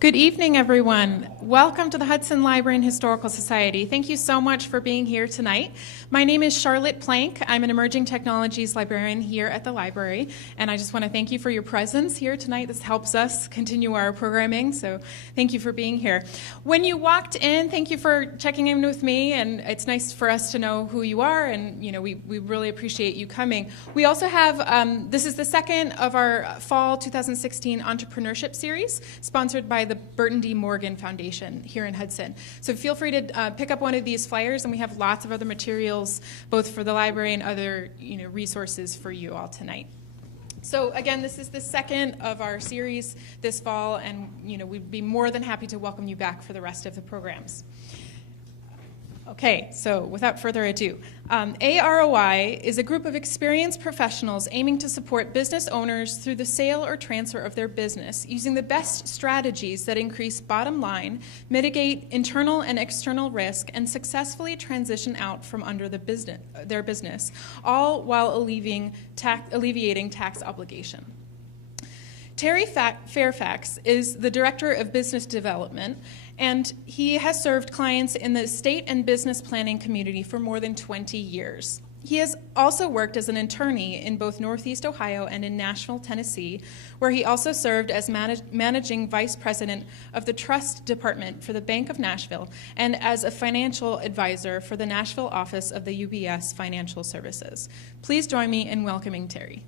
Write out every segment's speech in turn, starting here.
Good evening, everyone. Welcome to the Hudson Library and Historical Society. Thank you so much for being here tonight. My name is Charlotte Plank. I'm an emerging technologies librarian here at the library, and I just want to thank you for your presence here tonight. This helps us continue our programming, so thank you for being here. When you walked in, thank you for checking in with me, and it's nice for us to know who you are, and we really appreciate you coming. We also have, this is the second of our fall 2016 Entrepreneurship Series, sponsored by the Burton D Foundation here in Hudson. So feel free to pick up one of these flyers, and we have lots of other materials, both for the library and other resources for you all tonight. So again, this is the second of our series this fall, and we'd be more than happy to welcome you back for the rest of the programs. Okay, so without further ado, a-roi is a group of experienced professionals aiming to support business owners through the sale or transfer of their business, using the best strategies that increase bottom line, mitigate internal and external risk, and successfully transition out from under their business, all while alleviating tax obligation. Terry Fairfax is the Director of Business Development, and he has served clients in the estate and business planning community for more than 20 years. He has also worked as an attorney in both Northeast Ohio and in Nashville, Tennessee, where he also served as managing vice president of the trust department for the Bank of Nashville and as a financial advisor for the Nashville office of the UBS Financial Services. Please join me in welcoming Terry.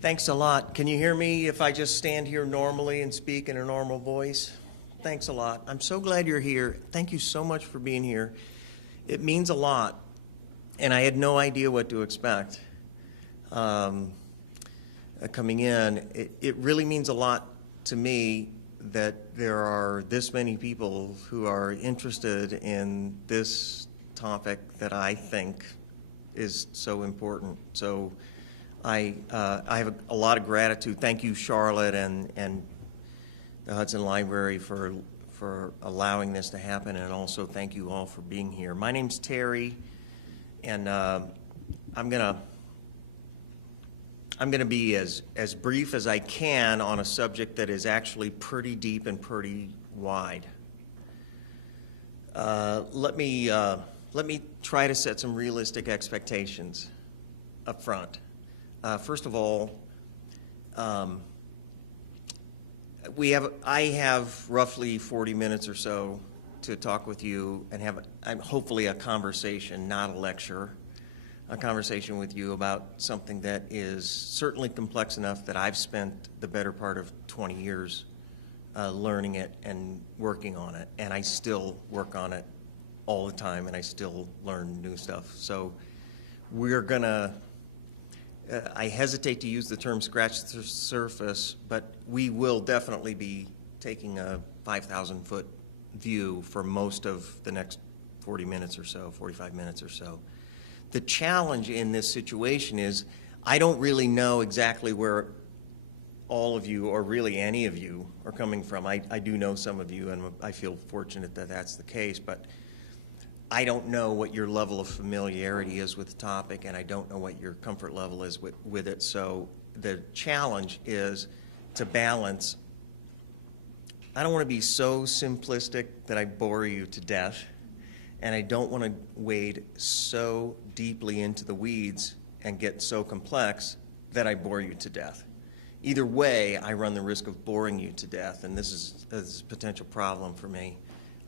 Thanks a lot. Can you hear me if I just stand here normally and speak in a normal voice? Thanks a lot. I'm so glad you're here. Thank you so much for being here. It means a lot, and I had no idea what to expect coming in. It really means a lot to me that there are this many people who are interested in this topic that I think is so important. So I have a lot of gratitude. Thank you, Charlotte, and the Hudson Library for allowing this to happen, and also thank you all for being here. My name's Terry, and I'm gonna be as brief as I can on a subject that is actually pretty deep and pretty wide. Let me try to set some realistic expectations up front. First of all, I have roughly 40 minutes or so to talk with you and have hopefully a conversation, not a lecture, a conversation with you about something that is certainly complex enough that I've spent the better part of 20 years learning it and working on it, and I still work on it all the time, and I still learn new stuff. So we're gonna I hesitate to use the term scratch the surface, but we will definitely be taking a 5,000-foot view for most of the next 40 minutes or so, 45 minutes or so. The challenge in this situation is I don't really know exactly where all of you, or really any of you, are coming from. I do know some of you, and I feel fortunate that that's the case, but I don't know what your level of familiarity is with the topic, and I don't know what your comfort level is with it. So the challenge is to balance. I don't want to be so simplistic that I bore you to death, and I don't want to wade so deeply into the weeds and get so complex that I bore you to death. Either way, I run the risk of boring you to death, and this is a potential problem for me.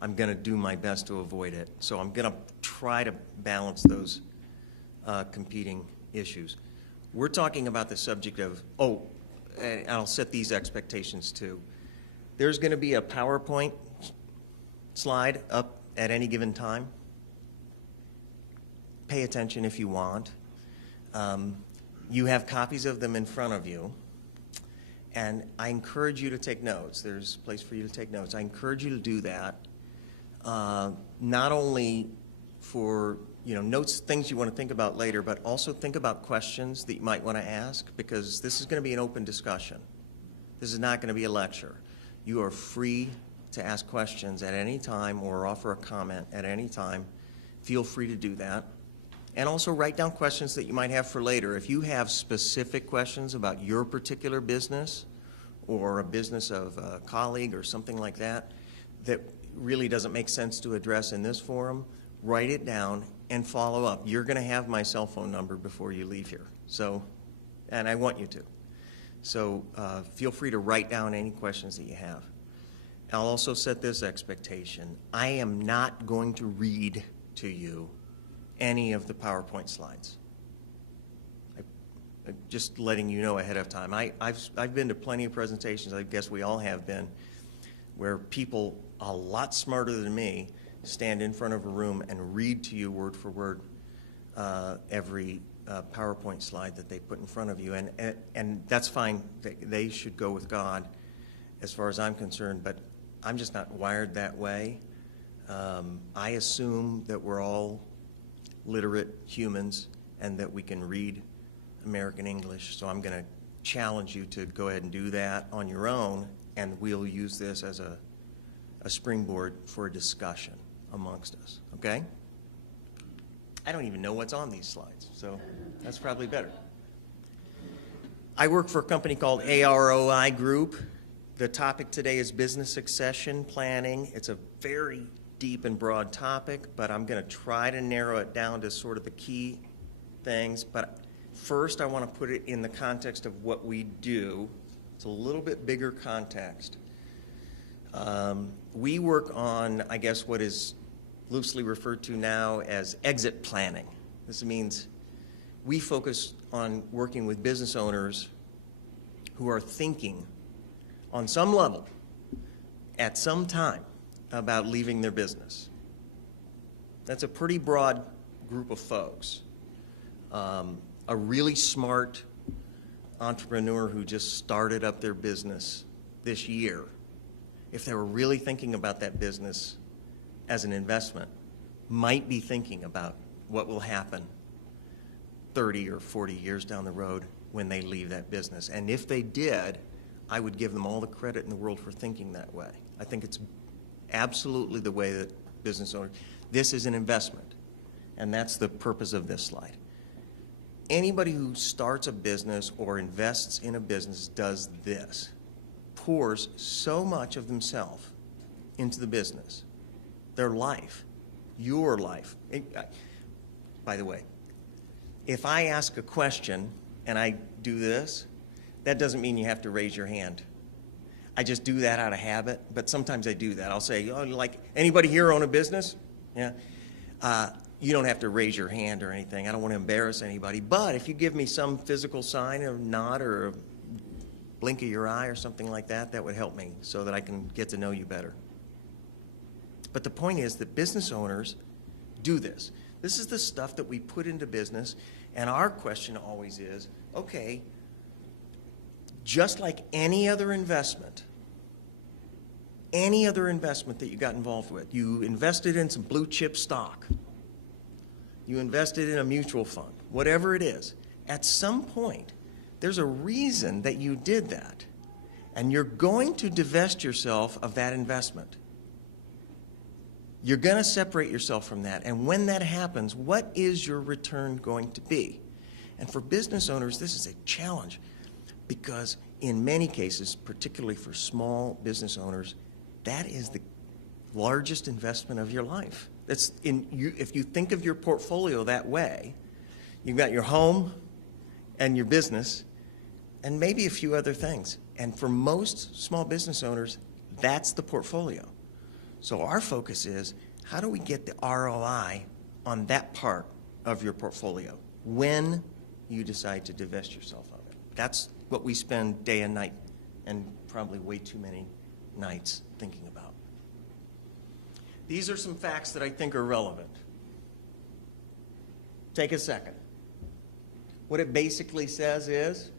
I'm going to do my best to avoid it. So I'm going to try to balance those competing issues. We're talking about the subject of, and I'll set these expectations too. There's going to be a PowerPoint slide up at any given time. Pay attention if you want. You have copies of them in front of you. And I encourage you to take notes. There's a place for you to take notes. I encourage you to do that. Not only for notes, things you want to think about later, but also think about questions that you might want to ask, because this is going to be an open discussion. This is not going to be a lecture. You are free to ask questions at any time or offer a comment at any time. Feel free to do that. And also write down questions that you might have for later. If you have specific questions about your particular business or a business of a colleague or something like that, that really doesn't make sense to address in this forum, write it down and follow up. You're going to have my cell phone number before you leave here. So, and I want you to. So feel free to write down any questions that you have. I'll also set this expectation. I am not going to read to you any of the PowerPoint slides. Just letting you know ahead of time. I've been to plenty of presentations, I guess we all have been, where people a lot smarter than me stand in front of a room and read to you word for word every PowerPoint slide that they put in front of you. And that's fine. They should go with God as far as I'm concerned, but I'm just not wired that way. I assume that we're all literate humans and that we can read American English, so I'm going to challenge you to go ahead and do that on your own, and we'll use this as a springboard for a discussion amongst us, okay? I don't even know what's on these slides, so that's probably better. I work for a company called a-roi Group. The topic today is business succession planning. It's a very deep and broad topic, but I'm going to try to narrow it down to sort of the key things. But first, I want to put it in the context of what we do. It's a little bit bigger context. We work on, I guess, what is loosely referred to now as exit planning. This means we focus on working with business owners who are thinking on some level at some time about leaving their business. That's a pretty broad group of folks. A really smart entrepreneur who just started up their business this year, if they were really thinking about that business as an investment, might be thinking about what will happen 30 or 40 years down the road when they leave that business. And if they did, I would give them all the credit in the world for thinking that way. I think it's absolutely the way that business owners, this is an investment, and that's the purpose of this slide. Anybody who starts a business or invests in a business does this, pours so much of themselves into the business, their life, your life. By the way, if I ask a question and I do this, that doesn't mean you have to raise your hand. I just do that out of habit, but sometimes I do that. I'll say, oh, like, anybody here own a business? Yeah. You don't have to raise your hand or anything. I don't want to embarrass anybody. But if you give me some physical sign, a nod or a blink of your eye or something like that, that would help me so that I can get to know you better. But the point is that business owners do this. This is the stuff that we put into business, and our question always is, okay, just like any other investment that you got involved with, you invested in some blue chip stock, you invested in a mutual fund, whatever it is, at some point, there's a reason that you did that, and you're going to divest yourself of that investment. You're going to separate yourself from that, and when that happens, what is your return going to be? And for business owners, this is a challenge, because in many cases, particularly for small business owners, that is the largest investment of your life. That's if you think of your portfolio that way, you've got your home and your business and maybe a few other things. And for most small business owners, that's the portfolio. So our focus is, how do we get the ROI on that part of your portfolio when you decide to divest yourself of it? That's what we spend day and night, and probably way too many nights thinking about. These are some facts that I think are relevant. Take a second. What it basically says is,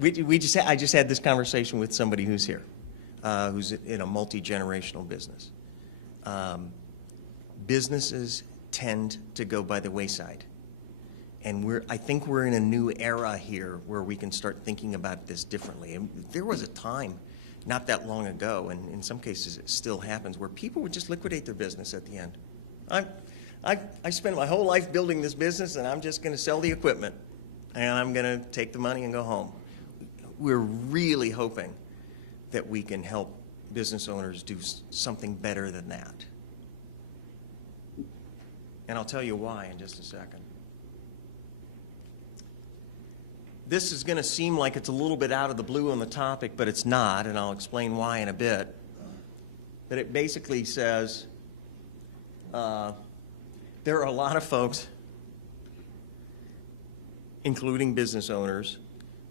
I just had this conversation with somebody who's here, who's in a multi-generational business. Businesses tend to go by the wayside. And I think we're in a new era here where we can start thinking about this differently. And there was a time not that long ago, and in some cases it still happens, where people would just liquidate their business at the end. I spent my whole life building this business, and I'm just going to sell the equipment, and I'm going to take the money and go home. We're really hoping that we can help business owners do something better than that. And I'll tell you why in just a second. This is going to seem like it's a little bit out of the blue on the topic, but it's not, and I'll explain why in a bit. But it basically says there are a lot of folks, including business owners,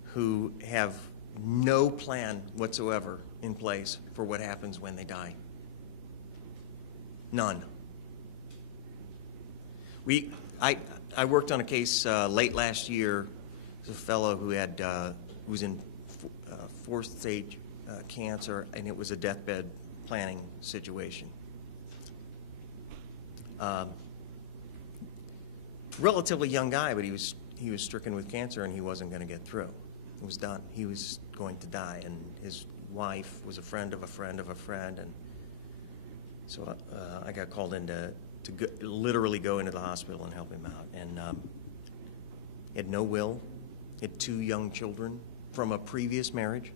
who have no plan whatsoever in place for what happens when they die. None. I worked on a case late last year. There's a fellow who was in fourth stage cancer, and it was a deathbed planning situation. Relatively young guy, but he was stricken with cancer, and he wasn't going to get through. It was done. He was going to die, and his wife was a friend of a friend of a friend, and so I got called in to literally go into the hospital and help him out. And he had no will. He had 2 young children from a previous marriage.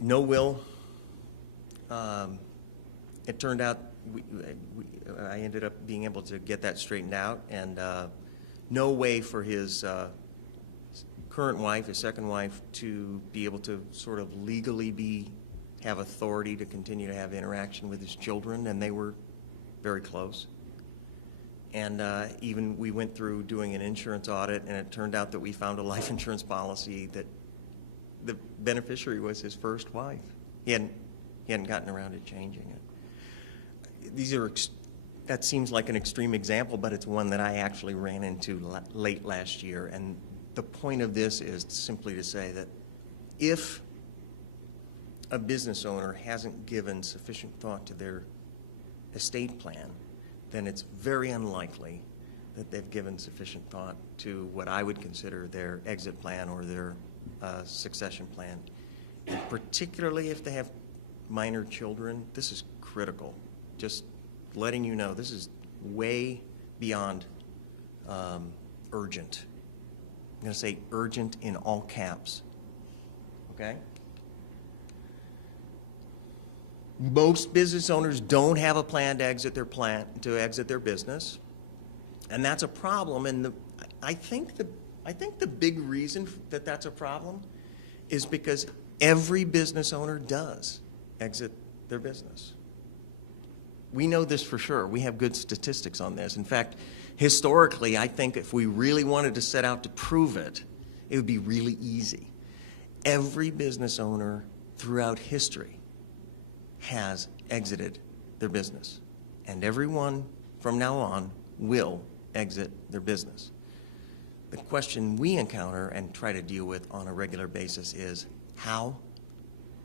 No will. It turned out I ended up being able to get that straightened out, and no way for his current wife, his second wife, to be able to sort of legally have authority to continue to have interaction with his children, and they were very close. And even we went through doing an insurance audit, and it turned out that we found a life insurance policy that the beneficiary was his first wife. He hadn't gotten around to changing it. That seems like an extreme example, but it's one that I actually ran into late last year. And the point of this is simply to say that if a business owner hasn't given sufficient thought to their estate plan, then it's very unlikely that they've given sufficient thought to what I would consider their exit plan or their succession plan. And particularly if they have minor children, this is critical. Just letting you know, this is way beyond urgent. I'm going to say urgent in all caps, okay? Most business owners don't have a plan to exit their business, and that's a problem. And I think the big reason that that's a problem is because every business owner does exit their business. We know this for sure. We have good statistics on this. In fact, historically, I think if we really wanted to set out to prove it, it would be really easy. Every business owner throughout history has exited their business, and everyone from now on will exit their business. The question we encounter and try to deal with on a regular basis is, how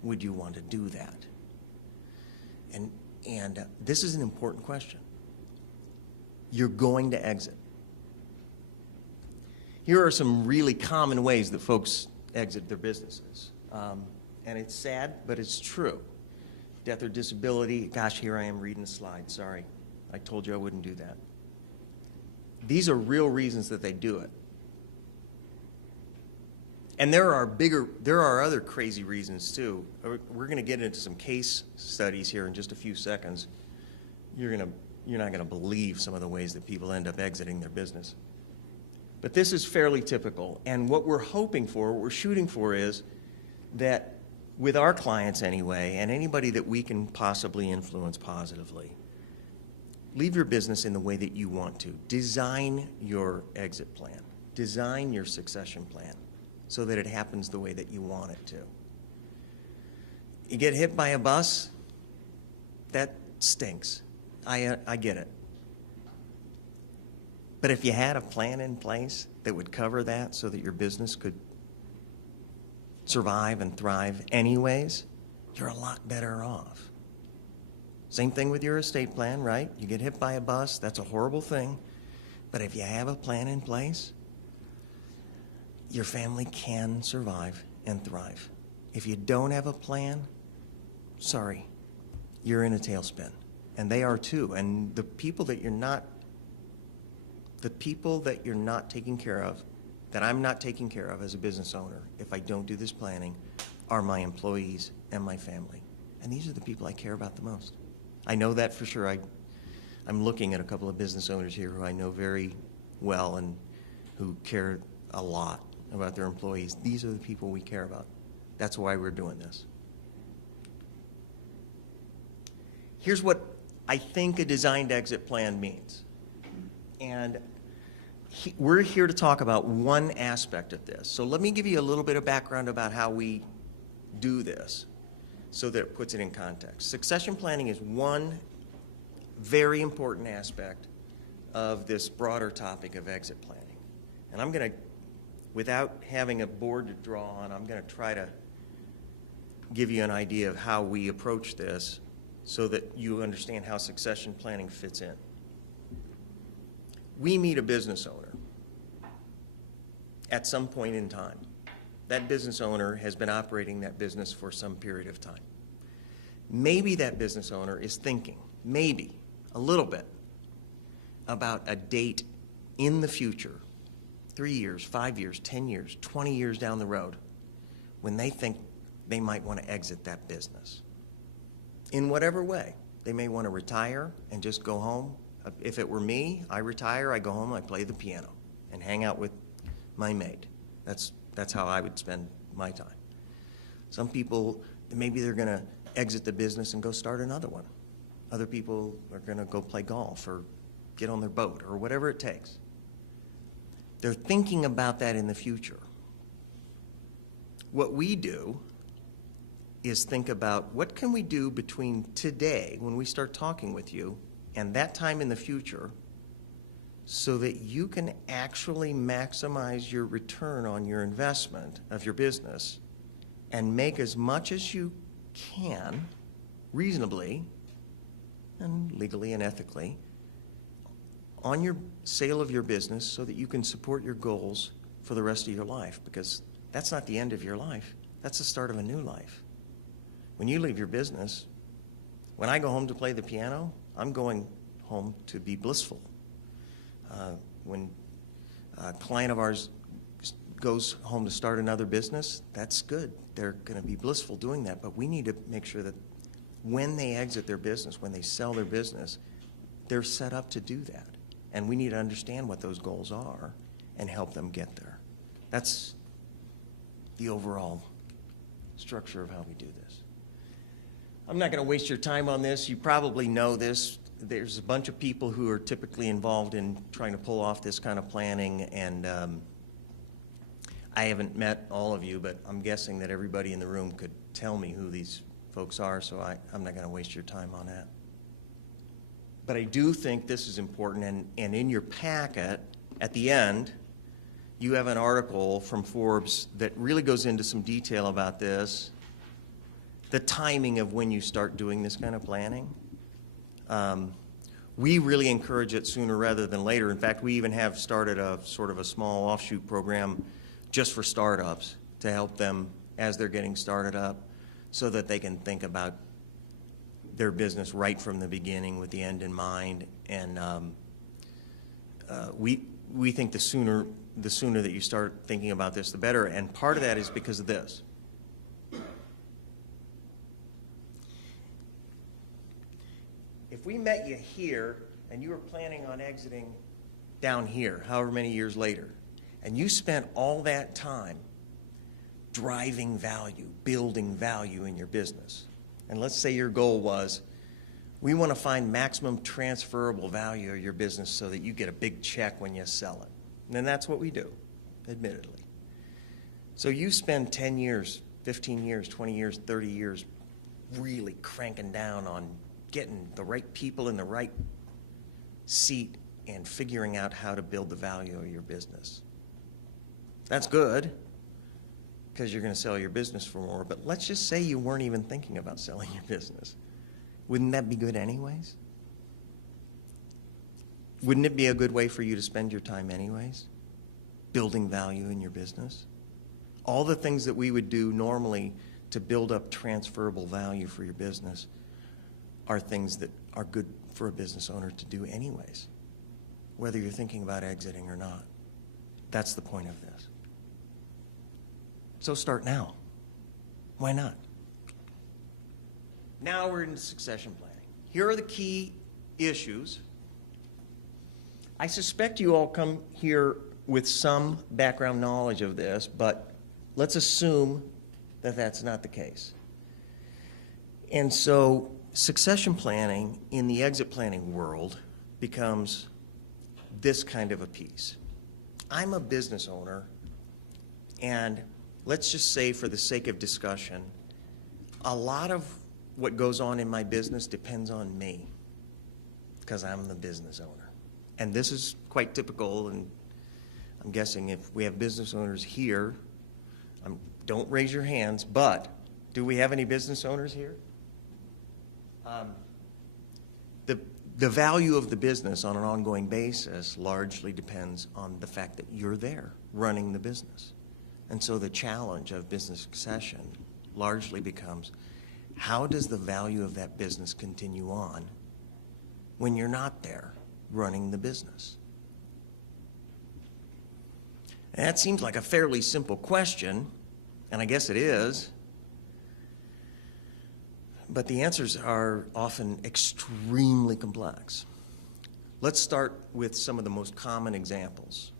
would you want to do that? And this is an important question. You're going to exit. Here are some really common ways that folks exit their businesses. And it's sad, but it's true. Death or disability. Gosh, here I am reading a slide. Sorry. I told you I wouldn't do that. These are real reasons that they do it. And there are other crazy reasons too. We're going to get into some case studies here in just a few seconds. You're not going to believe some of the ways that people end up exiting their business. But this is fairly typical. And what we're hoping for, what we're shooting for is that with our clients anyway, and anybody that we can possibly influence positively, leave your business in the way that you want to. Design your exit plan. Design your succession plan so that it happens the way that you want it to. You get hit by a bus, that stinks. I get it. But if you had a plan in place that would cover that so that your business could survive and thrive anyways, you're a lot better off. Same thing with your estate plan, right? You get hit by a bus, that's a horrible thing. But if you have a plan in place, your family can survive and thrive. If you don't have a plan, sorry, you're in a tailspin. And they are too. And the people that you're not taking care of, that I'm not taking care of as a business owner, if I don't do this planning, are my employees and my family. And these are the people I care about the most. I know that for sure. I'm looking at a couple of business owners here who I know very well and who care a lot about their employees. These are the people we care about. That's why we're doing this. Here's what I think a designed exit plan means. And we're here to talk about one aspect of this. So let me give you a little bit of background about how we do this so that it puts it in context. Succession planning is one very important aspect of this broader topic of exit planning. And I'm going to, without having a board to draw on, I'm going to try to give you an idea of how we approach this so that you understand how succession planning fits in. We meet a business owner at some point in time. That business owner has been operating that business for some period of time. Maybe that business owner is thinking, maybe, a little bit, about a date in the future, 3 years, 5 years, 10 years, 20 years down the road, when they think they might want to exit that business. In whatever way. They may want to retire and just go home. If it were me, I retire, I go home, I play the piano and hang out with my maid. That's how I would spend my time. Some people, maybe they're going to exit the business and go start another one. Other people are going to go play golf or get on their boat or whatever it takes. They're thinking about that in the future. What we do is think about what can we do between today, when we start talking with you, and that time in the future so that you can actually maximize your return on your investment of your business and make as much as you can reasonably and legally and ethically on your sale of your business so that you can support your goals for the rest of your life, because that's not the end of your life. That's the start of a new life. When you leave your business, when I go home to play the piano, I'm going home to be blissful. When a client of ours goes home to start another business, that's good. They're going to be blissful doing that, but we need to make sure that when they exit their business, when they sell their business, they're set up to do that. And we need to understand what those goals are and help them get there. That's the overall structure of how we do this. I'm not going to waste your time on this. You probably know this. There's a bunch of people who are typically involved in trying to pull off this kind of planning, and I haven't met all of you, but I'm guessing that everybody in the room could tell me who these folks are, so I'm not going to waste your time on that. But I do think this is important, and in your packet, at the end, you have an article from Forbes that really goes into some detail about this, the timing of when you start doing this kind of planning. We really encourage it sooner rather than later. In fact, we even have started a sort of a small offshoot program just for startups to help them as they're getting started up so that they can think about their business right from the beginning with the end in mind. And we think the sooner that you start thinking about this, the better. And part of that is because of this. If we met you here and you were planning on exiting down here, however many years later, and you spent all that time driving value, building value in your business, and let's say your goal was, we want to find maximum transferable value of your business so that you get a big check when you sell it. And then that's what we do, admittedly. So you spend 10 years, 15 years, 20 years, 30 years really cranking down on getting the right people in the right seat and figuring out how to build the value of your business. That's good, because you're going to sell your business for more, but let's just say you weren't even thinking about selling your business. Wouldn't that be good anyways? Wouldn't it be a good way for you to spend your time anyways? Building value in your business? All the things that we would do normally to build up transferable value for your business are things that are good for a business owner to do anyways, whether you're thinking about exiting or not. That's the point of this. So start now. Why not? Now we're into succession planning. Here are the key issues. I suspect you all come here with some background knowledge of this, but let's assume that that's not the case. And so succession planning in the exit planning world becomes this kind of a piece. I'm a business owner, and let's just say for the sake of discussion, a lot of what goes on in my business depends on me because I'm the business owner. And this is quite typical, and I'm guessing if we have business owners here, don't raise your hands, but do we have any business owners here? The value of the business on an ongoing basis largely depends on the fact that you're there running the business. And so the challenge of business succession largely becomes, how does the value of that business continue on when you're not there running the business? And that seems like a fairly simple question, and I guess it is, but the answers are often extremely complex. Let's start with some of the most common examples.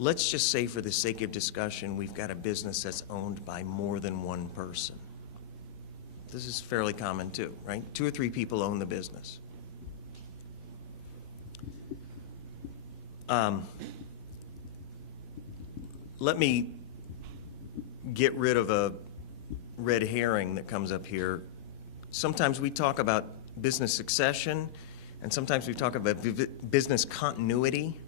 Let's just say, for the sake of discussion, we've got a business that's owned by more than one person. This is fairly common too, right? 2 or 3 people own the business. Let me get rid of a red herring that comes up here. Sometimes we talk about business succession, and sometimes we talk about business continuity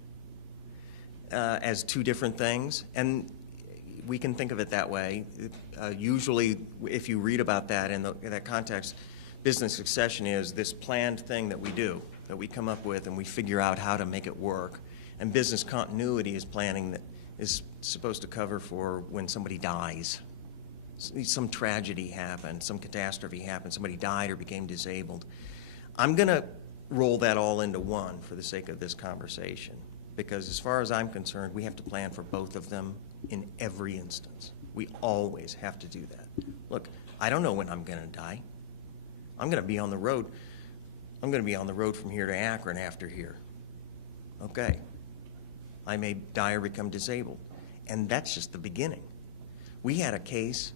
as 2 different things, and we can think of it that way. Usually, if you read about that in that context, business succession is this planned thing that we do, that we come up with, and we figure out how to make it work. And business continuity is planning that is supposed to cover for when somebody dies. Some tragedy happened, some catastrophe happened, somebody died or became disabled. I'm going to roll that all into one for the sake of this conversation, because as far as I'm concerned, we have to plan for both of them in every instance. We always have to do that. Look, I don't know when I'm going to die. I'm going to be on the road. I'm going to be on the road from here to Akron after here. Okay. I may die or become disabled. And that's just the beginning. We had a case,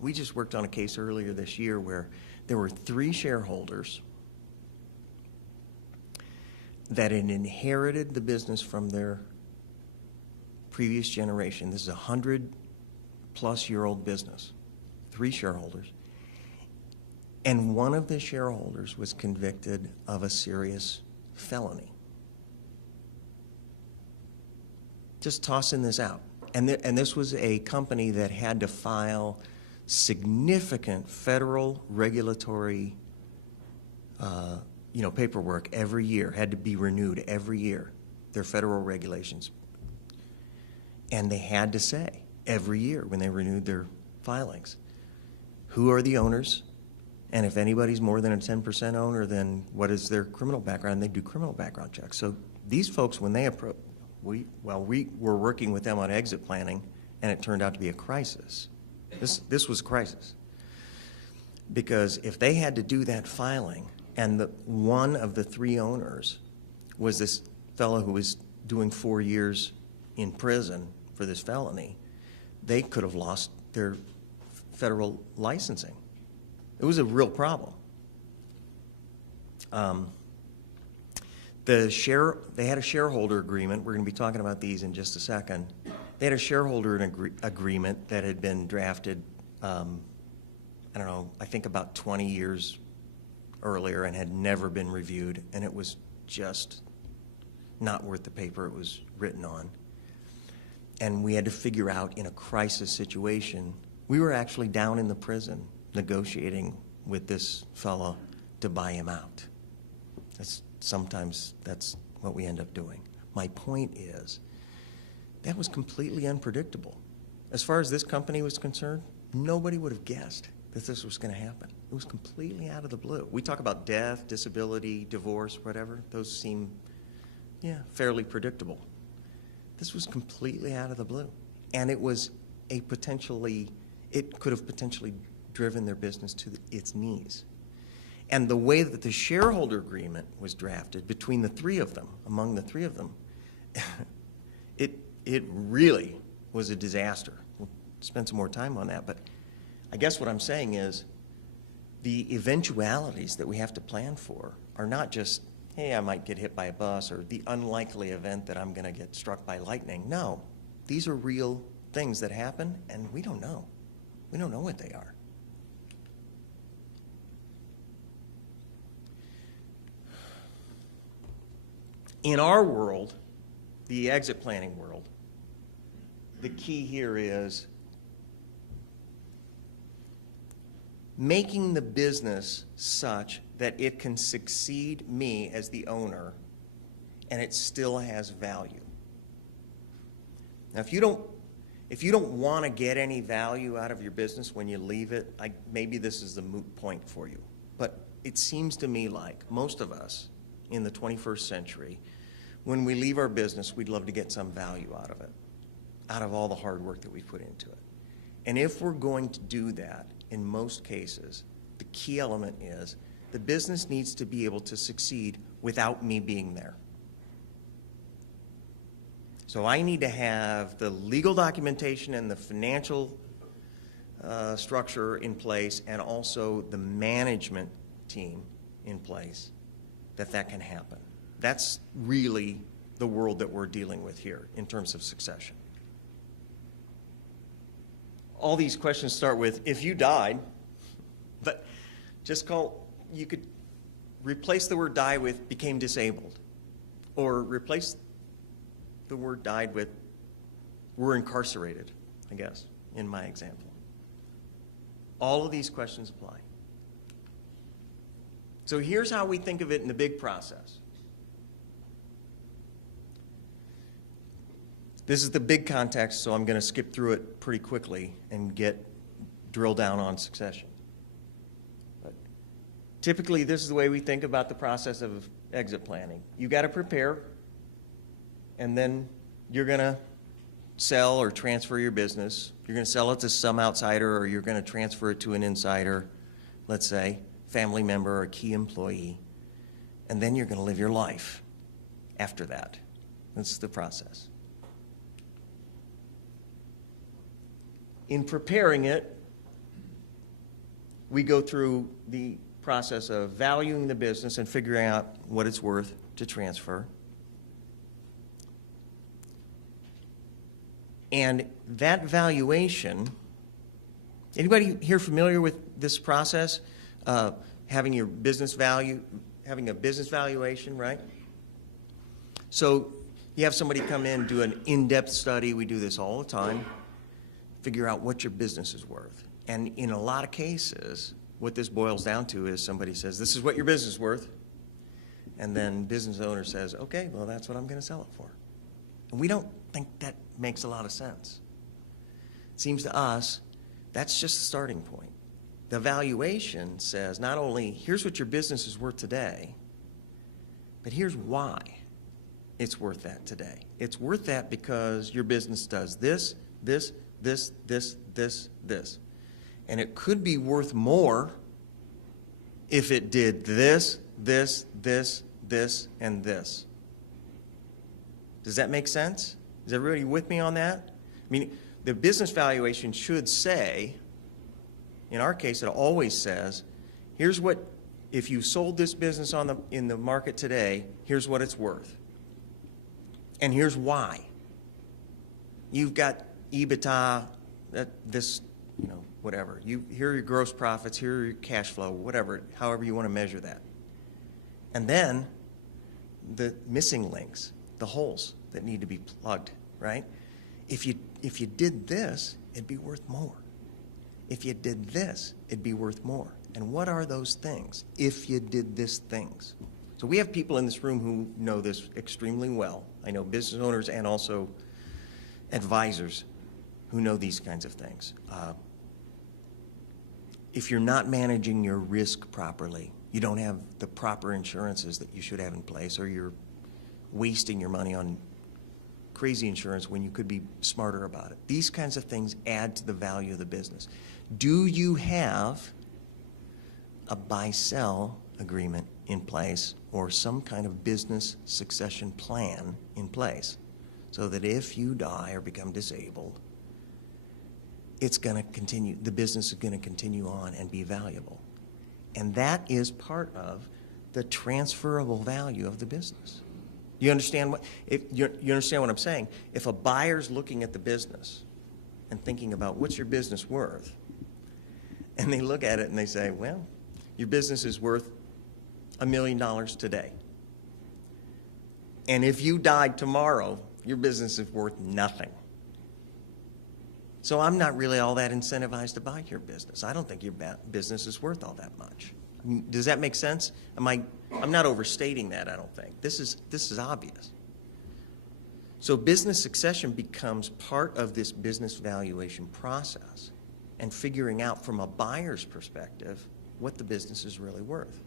we just worked on a case earlier this year where there were 3 shareholders that had inherited the business from their previous generation. This is a 100-plus-year-old business. 3 shareholders. And one of the shareholders was convicted of a serious felony. Just tossing this out. And this was a company that had to file significant federal regulatory paperwork every year, had to be renewed every year, their federal regulations. And they had to say every year when they renewed their filings, who are the owners, and if anybody's more than a 10% owner, then what is their criminal background? They do criminal background checks. So these folks, when they approach, we were working with them on exit planning, and it turned out to be a crisis. This was a crisis. Because if they had to do that filing, and one of the 3 owners was this fellow who was doing 4 years in prison for this felony, they could have lost their federal licensing. It was a real problem. They had a shareholder agreement. We're going to be talking about these in just a second. They had a shareholder agreement that had been drafted, I think about 20 years earlier and had never been reviewed, and it was just not worth the paper it was written on. And we had to figure out, in a crisis situation, we were actually down in the prison negotiating with this fellow to buy him out. Sometimes that's what we end up doing. My point is, that was completely unpredictable. As far as this company was concerned, nobody would have guessed that this was going to happen. It was completely out of the blue. We talk about death, disability, divorce, whatever. Those seem, yeah, fairly predictable. This was completely out of the blue. And it was it could have potentially driven their business to its knees. And the way that the shareholder agreement was drafted between the three of them, among the three of them, it really was a disaster. We'll spend some more time on that, but I guess what I'm saying is the eventualities that we have to plan for are not just, hey, I might get hit by a bus, or the unlikely event that I'm going to get struck by lightning. No, these are real things that happen, and we don't know. We don't know what they are. In our world, the exit planning world, the key here is making the business such that it can succeed me as the owner and it still has value. Now, if you don't want to get any value out of your business when you leave it, maybe this is the moot point for you. But it seems to me like most of us in the 21st century, when we leave our business, we'd love to get some value out of it, out of all the hard work that we put into it. And if we're going to do that, in most cases, the key element is the business needs to be able to succeed without me being there. So I need to have the legal documentation and the financial structure in place, and also the management team in place, that can happen. That's really the world that we're dealing with here in terms of succession. All these questions start with, if you died, but you could replace the word die with became disabled, or replace the word died with were incarcerated, I guess, in my example. All of these questions apply. So here's how we think of it in the big process. This is the big context, so I'm going to skip through it pretty quickly and drill down on succession. But typically, this is the way we think about the process of exit planning. You got to prepare, and then you're going to sell or transfer your business. You're going to sell it to some outsider, or you're going to transfer it to an insider, let's say, family member or a key employee, and then you're going to live your life after that. That's the process. In preparing it, we go through the process of valuing the business and figuring out what it's worth to transfer. And that valuation, anybody here familiar with this process? Having a business valuation, right? So you have somebody come in, do an in-depth study. We do this all the time. Figure out what your business is worth. And in a lot of cases, what this boils down to is somebody says, this is what your business is worth. And then business owner says, okay, well, that's what I'm going to sell it for. And we don't think that makes a lot of sense. It seems to us that's just the starting point. The valuation says not only here's what your business is worth today, but here's why it's worth that today. It's worth that because your business does this, this, this, this, this, this. And it could be worth more if it did this, this, this, this, and this. Does that make sense? Is everybody with me on that? I mean, the business valuation should say, in our case, it always says, here's what, if you sold this business in the market today, here's what it's worth. And here's why. You've got EBITDA, whatever. Here are your gross profits, here are your cash flow, whatever, however you want to measure that. And then the missing links, the holes that need to be plugged, right? If you did this, it'd be worth more. If you did this, it'd be worth more. And what are those things? If you did this things. So we have people in this room who know this extremely well. I know business owners and also advisors who know these kinds of things. if you're not managing your risk properly, you don't have the proper insurances that you should have in place, or you're wasting your money on crazy insurance when you could be smarter about it. These kinds of things add to the value of the business. Do you have a buy-sell agreement in place or some kind of business succession plan in place so that if you die or become disabled, it's going to continue, the business is going to continue on and be valuable? And that is part of the transferable value of the business. You understand what, if you understand what I'm saying? If a buyer's looking at the business and thinking about what's your business worth, and they look at it and they say, well, your business is worth $1 million today. And if you died tomorrow, your business is worth nothing. So I'm not really all that incentivized to buy your business. I don't think your business is worth all that much. Does that make sense? I'm not overstating that, I don't think. This is obvious. So business succession becomes part of this business valuation process and figuring out from a buyer's perspective what the business is really worth.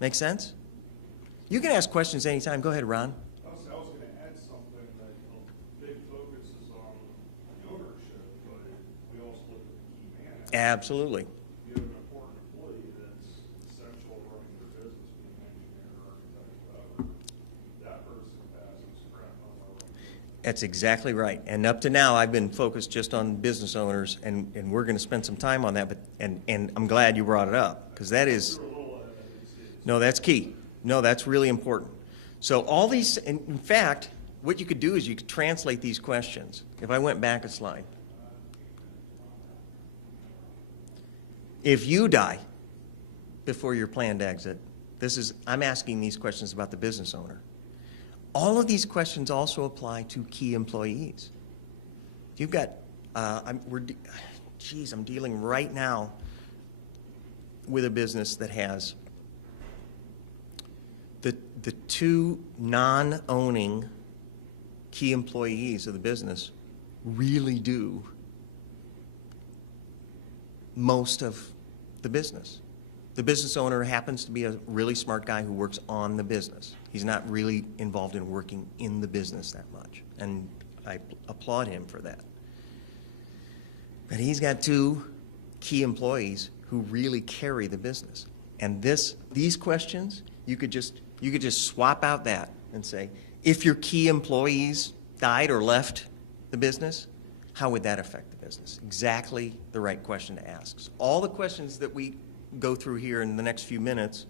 Make sense? You can ask questions anytime. Go ahead, Ron. I was going to add something that big focus is on ownership, but we also look at the key man. Absolutely. You have an important employee that's essential to running your business, being an engineer, architect, whatever. That person passes crap on our. That's exactly right. And up to now, I've been focused just on business owners, and we're going to spend some time on that. But and I'm glad you brought it up, because that is, no, that's key. No, that's really important. So all these, in fact, what you could do is you could translate these questions. If I went back a slide. If you die before your planned exit, I'm asking these questions about the business owner. All of these questions also apply to key employees. You've got, I'm dealing right now with a business that has the two non-owning key employees of the business really do most of the business. The business owner happens to be a really smart guy who works on the business. He's not really involved in working in the business that much, and I applaud him for that. But he's got two key employees who really carry the business. And these questions, you could just swap out that and say, if your key employees died or left the business, how would that affect the business? Exactly the right question to ask. So all the questions that we go through here in the next few minutes,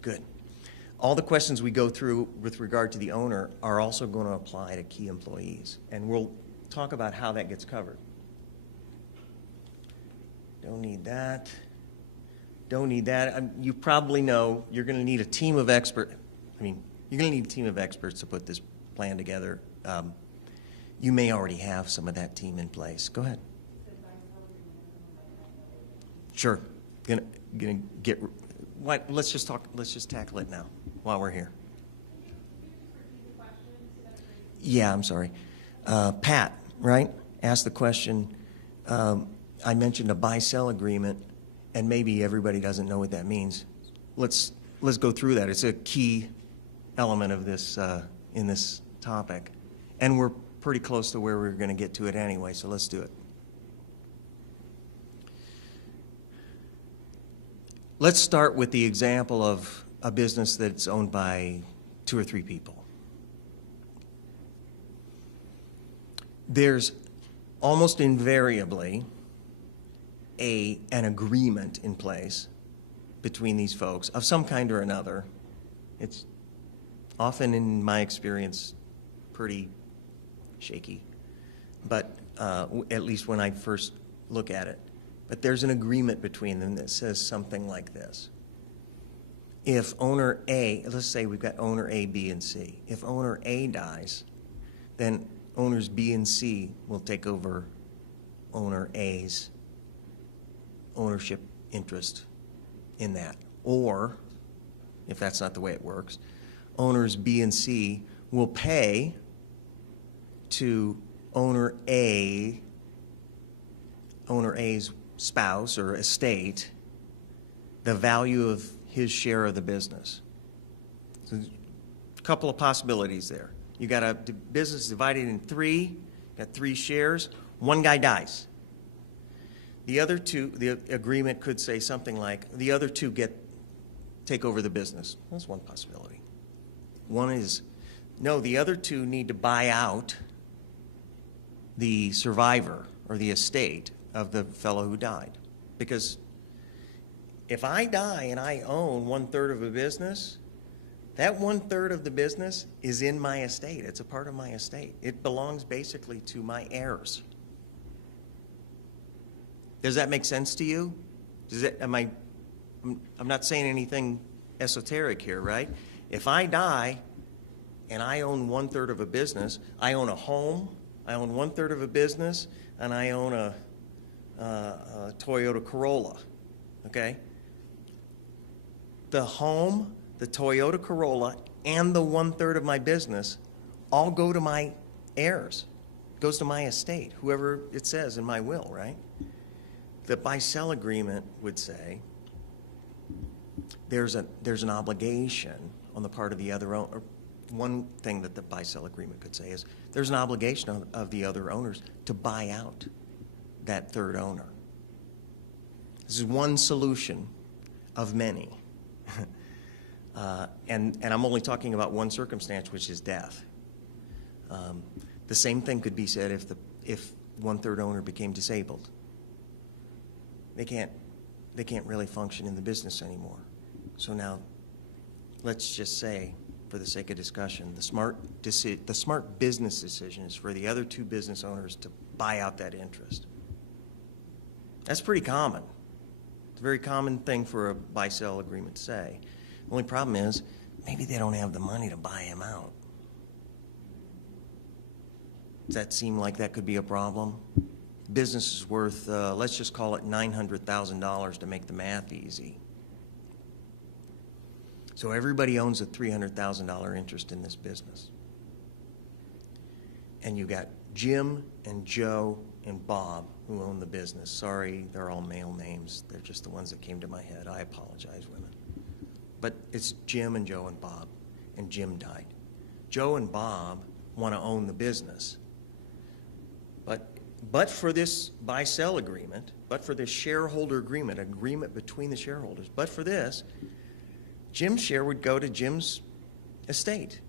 good. All the questions we go through with regard to the owner are also going to apply to key employees. And we'll talk about how that gets covered. Don't need that. Don't need that. You probably know you're going to need a team of experts. You're going to need a team of experts to put this plan together. You may already have some of that team in place. Go ahead. Sure. Gonna get. What? Let's just tackle it now while we're here. Yeah, I'm sorry. Pat, right? Asked the question. I mentioned a buy-sell agreement, and maybe everybody doesn't know what that means. Let's go through that. It's a key element of this in this topic, and we're pretty close to where we're going to get to it anyway. So let's do it. Let's start with the example of a business that's owned by 2 or 3 people. There's almost invariably an agreement in place between these folks of some kind or another. It's often, in my experience, pretty shaky, but at least when I first look at it. But there's an agreement between them that says something like this. If owner A, let's say we've got owner A, B, and C. If owner A dies, then owners B and C will take over owner A's ownership interest in that. Or, if that's not the way it works, owners B and C will pay to owner A owner A's spouse or estate the value of his share of the business. So a couple of possibilities there. You got a business divided in three, got 3 shares, one guy dies. The other two, the agreement could say something like, the other two take over the business. That's one possibility. One is, no, the other two need to buy out the survivor or the estate of the fellow who died. Because if I die and I own 1/3 of a business, that 1/3 of the business is in my estate. It's a part of my estate. It belongs basically to my heirs. Does that make sense to you? I'm not saying anything esoteric here, right? If I die and I own 1/3 of a business, I own a home, I own 1/3 of a business, and I own a Toyota Corolla, okay? The home, the Toyota Corolla, and the 1/3 of my business all go to my heirs. It goes to my estate, whoever it says in my will, right? The buy-sell agreement would say there's an obligation on the part of the other owner. One thing that the buy-sell agreement could say is there's an obligation of the other owners to buy out that third owner. This is one solution of many. And I'm only talking about one circumstance, which is death. The same thing could be said if 1/3 owner became disabled. They can't really function in the business anymore. So now, let's just say, for the sake of discussion, the smart business decision is for the other 2 business owners to buy out that interest. That's pretty common. It's a very common thing for a buy-sell agreement to say. The only problem is maybe they don't have the money to buy him out. Does that seem like that could be a problem? Business is worth, let's just call it $900,000 to make the math easy. So everybody owns a $300,000 interest in this business. And you got Jim and Joe and Bob who own the business. Sorry, they're all male names. They're just the ones that came to my head. I apologize, women. But it's Jim and Joe and Bob, and Jim died. Joe and Bob want to own the business. But for this buy-sell agreement, but for this shareholder agreement between the shareholders, but for this, Jim's share would go to Jim's estate.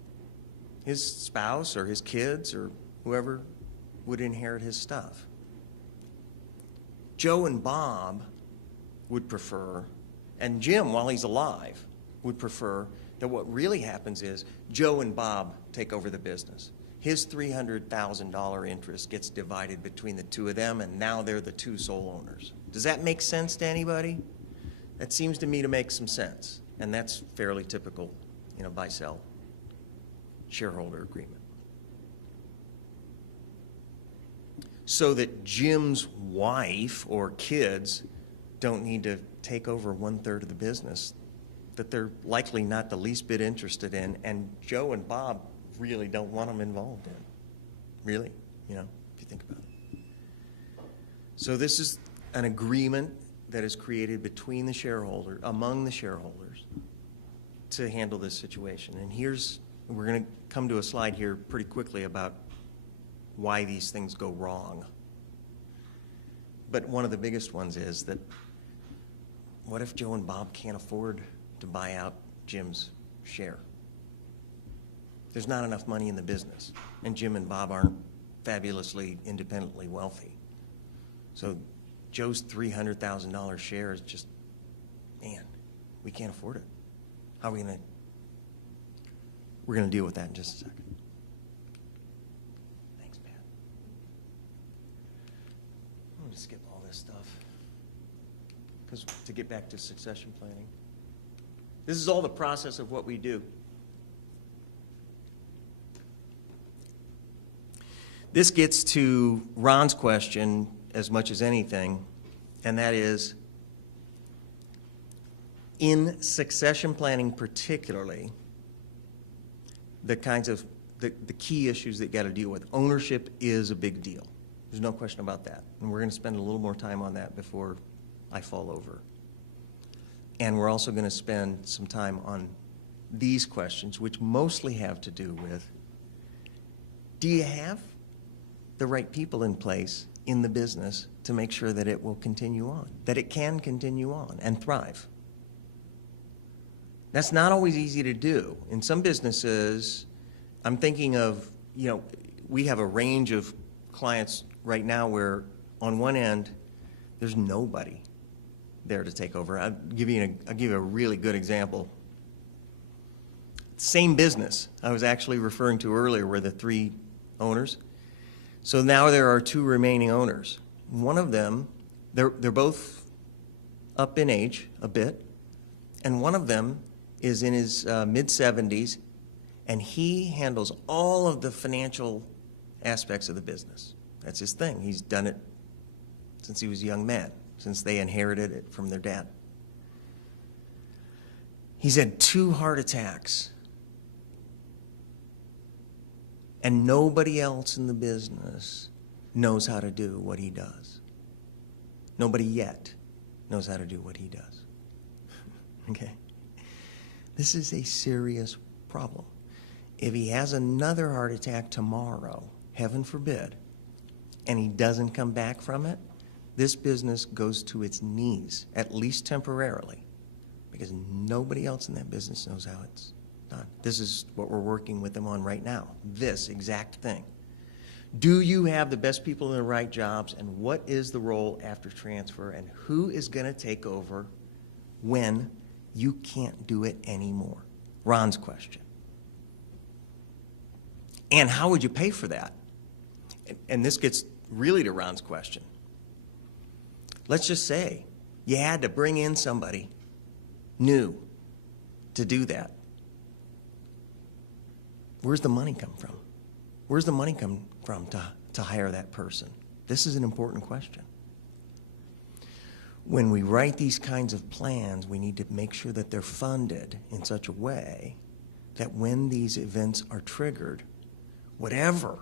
His spouse or his kids or whoever would inherit his stuff. Joe and Bob would prefer, and Jim, while he's alive, would prefer that what really happens is Joe and Bob take over the business. His $300,000 interest gets divided between the 2 of them, and now they're the 2 sole owners. Does that make sense to anybody? That seems to me to make some sense, and that's fairly typical in a buy-sell shareholder agreement. So that Jim's wife or kids don't need to take over 1/3 of the business that they're likely not the least bit interested in, and Joe and Bob really don't want them involved in. Really, if you think about it. So this is an agreement that is created between the shareholder, among the shareholders, to handle this situation. And we're going to come to a slide here pretty quickly about why these things go wrong. But one of the biggest ones is that what if Joe and Bob can't afford to buy out Jim's share? There's not enough money in the business, and Jim and Bob aren't fabulously independently wealthy. So Joe's $300,000 share is just, man, we can't afford it. How are we going to? We're going to deal with that in just a second. Thanks, Pat. I'm going to skip all this stuff because to get back to succession planning. This is all the process of what we do. This gets to Ron's question as much as anything, and that is, in succession planning particularly, the key issues that you got to deal with. Ownership is a big deal. There's no question about that. And we're going to spend a little more time on that before I fall over. And we're also going to spend some time on these questions, which mostly have to do with, do you have the right people in place in the business to make sure that it will continue on, that it can continue on and thrive? That's not always easy to do. In some businesses, I'm thinking of, we have a range of clients right now where on one end, there's nobody there to take over. I'll give you a really good example. Same business I was actually referring to earlier were the three owners. So now there are two remaining owners. One of them, they're both up in age a bit, and one of them is in his mid-70s, and he handles all of the financial aspects of the business. That's his thing. He's done it since he was a young man, since they inherited it from their dad. He's had 2 heart attacks. And nobody else in the business knows how to do what he does. Nobody yet knows how to do what he does. Okay? This is a serious problem. If he has another heart attack tomorrow, heaven forbid, and he doesn't come back from it, this business goes to its knees, at least temporarily, because nobody else in that business knows how it's done. This is what we're working with them on right now, this exact thing. Do you have the best people in the right jobs, and what is the role after transfer, and who is going to take over when you can't do it anymore? Ron's question. And how would you pay for that? And this gets really to Ron's question. Let's just say you had to bring in somebody new to do that. Where's the money come from? Where's the money come from to hire that person? This is an important question. When we write these kinds of plans, we need to make sure that they're funded in such a way that when these events are triggered, whatever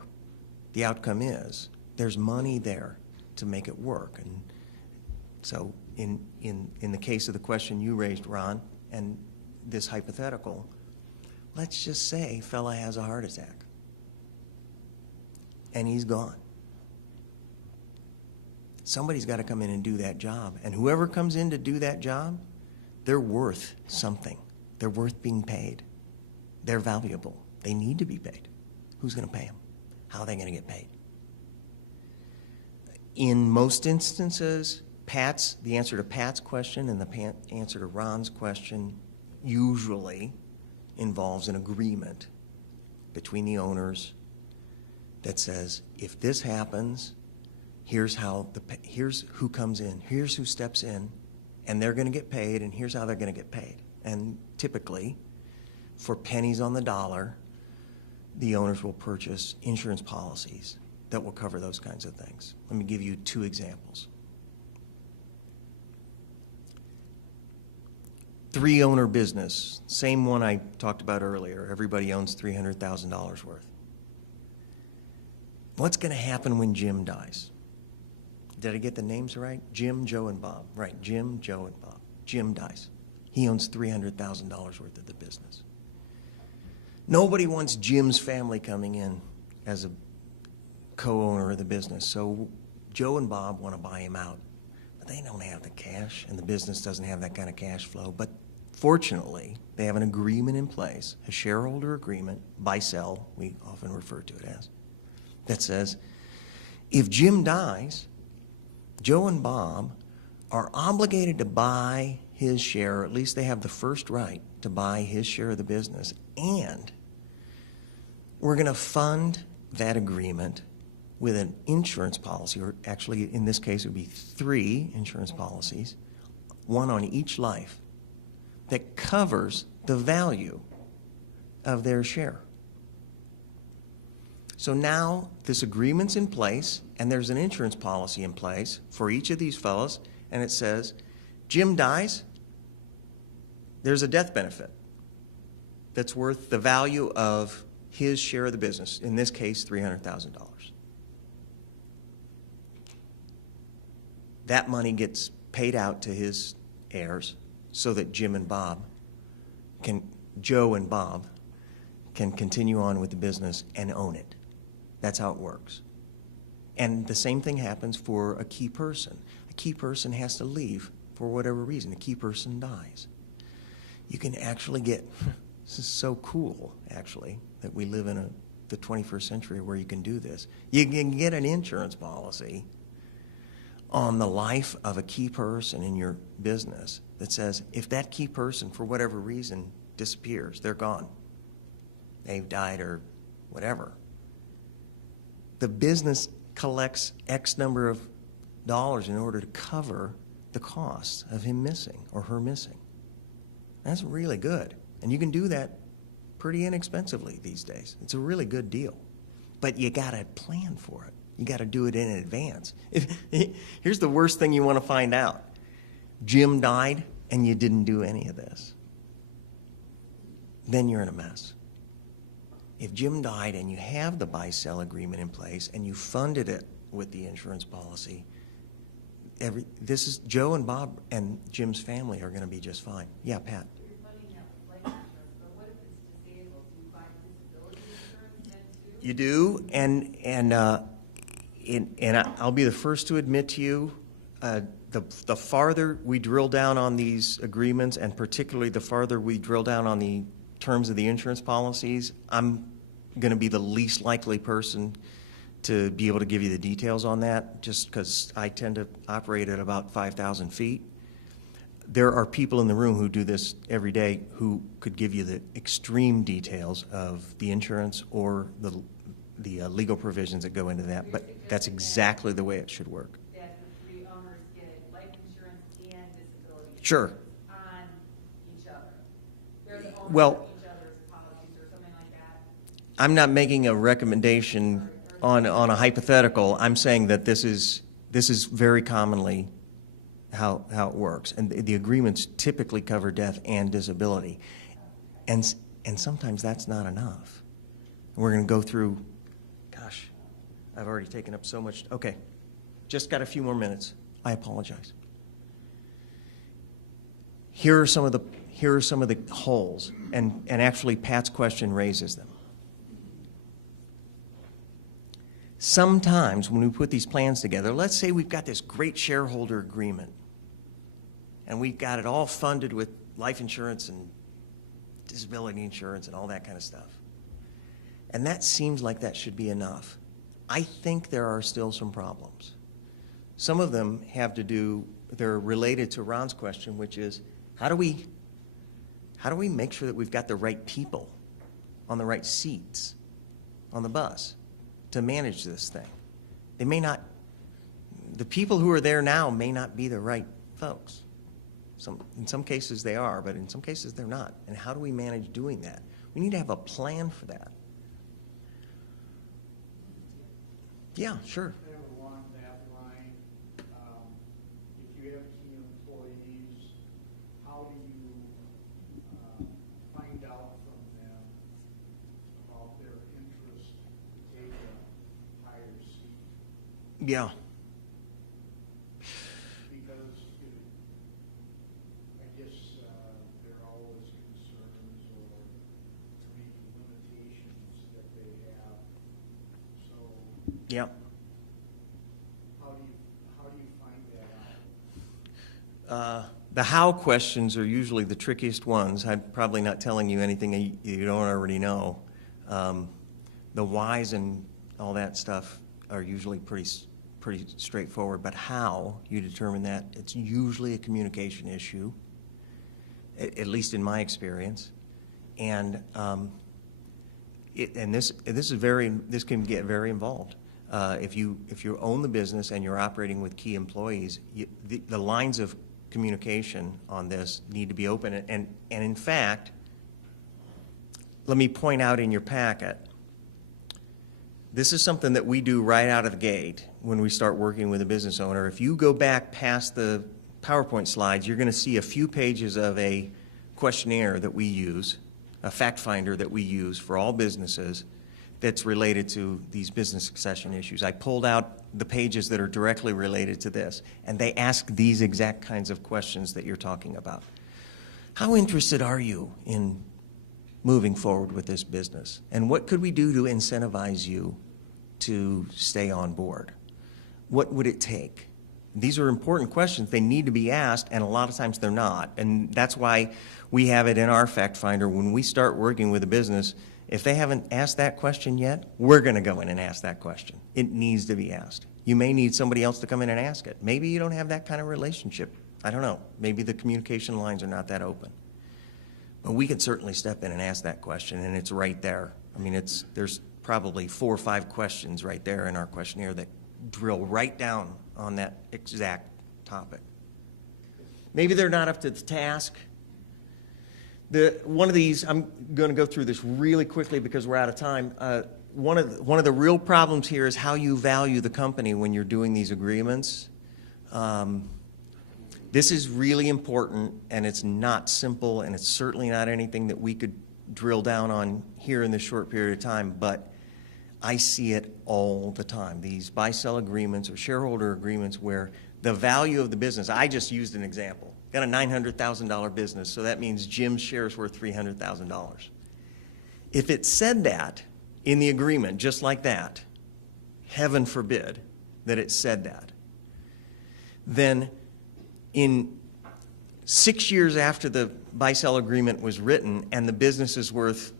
the outcome is, there's money there to make it work. And so in the case of the question you raised, Ron, and this hypothetical, let's just say fella has a heart attack and he's gone. Somebody's got to come in and do that job. And whoever comes in to do that job, they're worth something. They're worth being paid. They're valuable. They need to be paid. Who's going to pay them? How are they going to get paid? In most instances, the answer to Pat's question and the answer to Ron's question usually involves an agreement between the owners that says, if this happens, here's who comes in, here's who steps in, and they're going to get paid, and here's how they're going to get paid. And typically, for pennies on the dollar, the owners will purchase insurance policies that will cover those kinds of things. Let me give you 2 examples. 3-owner business, same one I talked about earlier. Everybody owns $300,000 worth. What's going to happen when Jim dies? Did I get the names right? Jim, Joe, and Bob. Right, Jim, Joe, and Bob. Jim dies. He owns $300,000 worth of the business. Nobody wants Jim's family coming in as a co-owner of the business, so Joe and Bob want to buy him out. But they don't have the cash, and the business doesn't have that kind of cash flow. But fortunately, they have an agreement in place, a shareholder agreement, buy-sell, we often refer to it as, that says, if Jim dies, Joe and Bob are obligated to buy his share, or at least they have the first right to buy his share of the business, and we're going to fund that agreement with an insurance policy, or actually in this case it would be 3 insurance policies, 1 on each life, that covers the value of their share. So now this agreement's in place, and there's an insurance policy in place for each of these fellows, and it says, Jim dies, there's a death benefit that's worth the value of his share of the business, in this case, $300,000. That money gets paid out to his heirs so that Joe and Bob can continue on with the business and own it. That's how it works. And the same thing happens for a key person. A key person has to leave for whatever reason. A key person dies. You can actually get, this is so cool, actually, that we live in the 21st century where you can do this. You can get an insurance policy on the life of a key person in your business that says if that key person, for whatever reason, disappears, they're gone, they've died or whatever, the business collects X number of dollars in order to cover the costs of him missing or her missing. That's really good. And you can do that pretty inexpensively these days. It's a really good deal. But you got to plan for it. You got to do it in advance. Here's the worst thing you want to find out. Jim died and you didn't do any of this. Then you're in a mess. If Jim died and you have the buy-sell agreement in place and you funded it with the insurance policy, this is Joe and Bob and Jim's family are going to be just fine. Yeah, Pat. You're funding that with life insurance, but what if it's disabled? Do you buy disability insurance then too? You do, and I'll be the first to admit to you, the farther we drill down on these agreements, and particularly the farther we drill down on the terms of the insurance policies, I'm going to be the least likely person to be able to give you the details on that, just because I tend to operate at about 5,000 feet. There are people in the room who do this every day who could give you the extreme details of the insurance or the legal provisions that go into that, but that's exactly the way it should work. That the three owners get life insurance and disability insurance Sure. on each other. They're the owners Well, of each other's policies or something like that. I'm not making a recommendation on a hypothetical. I'm saying that this is very commonly how it works, and the agreements typically cover death and disability, and sometimes that's not enough. And we're going to go through. Gosh, I've already taken up so much. Okay, just got a few more minutes. I apologize. Here are some of the holes, and actually Pat's question raises them. Sometimes when we put these plans together, let's say we've got this great shareholder agreement, and we've got it all funded with life insurance and disability insurance and all that kind of stuff. And that seems like that should be enough. I think there are still some problems. Some of them they're related to Ron's question, which is, how do we make sure that we've got the right people on the right seats on the bus to manage this thing? The people who are there now may not be the right folks. In some cases they are, but in some cases they're not. And how do we manage doing that? We need to have a plan for that. Yeah, sure. I have along that line, if you have key employees, how do you find out from them about their interest to take a higher seat? Yeah. Because I guess there are always concerns or maybe limitations that they have. So Yeah. how do you find that out? The how questions are usually the trickiest ones. I'm probably not telling you anything you don't already know. The whys and all that stuff are usually pretty straightforward, but how you determine that, it's usually a communication issue, at least in my experience. And this can get very involved. If you own the business and you're operating with key employees, the lines of communication on this need to be open. And in fact, let me point out in your packet, this is something that we do right out of the gate when we start working with a business owner. If you go back past the PowerPoint slides, you're going to see a few pages of a questionnaire that we use, a fact finder that we use for all businesses that's related to these business succession issues. I pulled out the pages that are directly related to this, and they ask these exact kinds of questions that you're talking about. How interested are you in moving forward with this business? And what could we do to incentivize you to stay on board? What would it take? These are important questions. They need to be asked, and a lot of times they're not. And that's why we have it in our fact finder. When we start working with a business, if they haven't asked that question yet, we're going to go in and ask that question. It needs to be asked. You may need somebody else to come in and ask it. Maybe you don't have that kind of relationship. I don't know. Maybe the communication lines are not that open. But we can certainly step in and ask that question, and it's right there. I mean, there's probably 4 or 5 questions right there in our questionnaire that drill right down on that exact topic. Maybe they're not up to the task. One of these, I'm going to go through this really quickly because we're out of time. One of the real problems here is how you value the company when you're doing these agreements. This is really important, and it's not simple, and it's certainly not anything that we could drill down on here in this short period of time, but I see it all the time. These buy-sell agreements or shareholder agreements where the value of the business, I just used an example. Got a $900,000 business, so that means Jim's share is worth $300,000. If it said that in the agreement, just like that, heaven forbid that it said that, then in 6 years after the buy-sell agreement was written and the business is worth